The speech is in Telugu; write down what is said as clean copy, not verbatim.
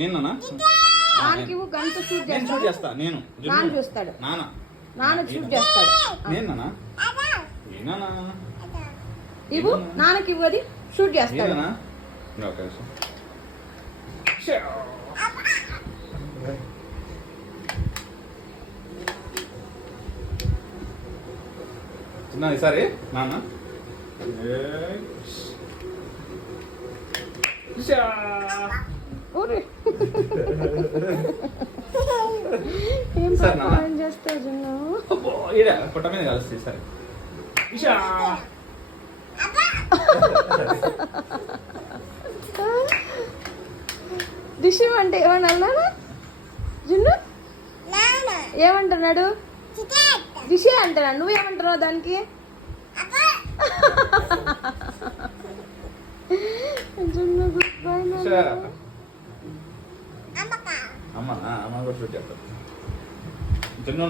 నేనా నాన్నకి గంట షూట్ చేస్తా నేను నాన్న చూస్తాడు నాన్న షూట్ చేస్తాడు నేనా ఇవ్వు నాన్నకి ఇవ్వు అది షూట్ చేస్తాడు చిన్న ఈసారి నాన్న ఏం పాపం చేస్తావు చిన్న పుట్ట మీద కలిసి సరే దిశ అంటే ఏమన్నా జున్ను ఏమంటున్నాడు దిశ అంటున్నాడు నువ్వేమంటున్నావు దానికి జున్ను గుడ్ బై అమ్మ కూడా షూట్ చేస్తాను చిన్న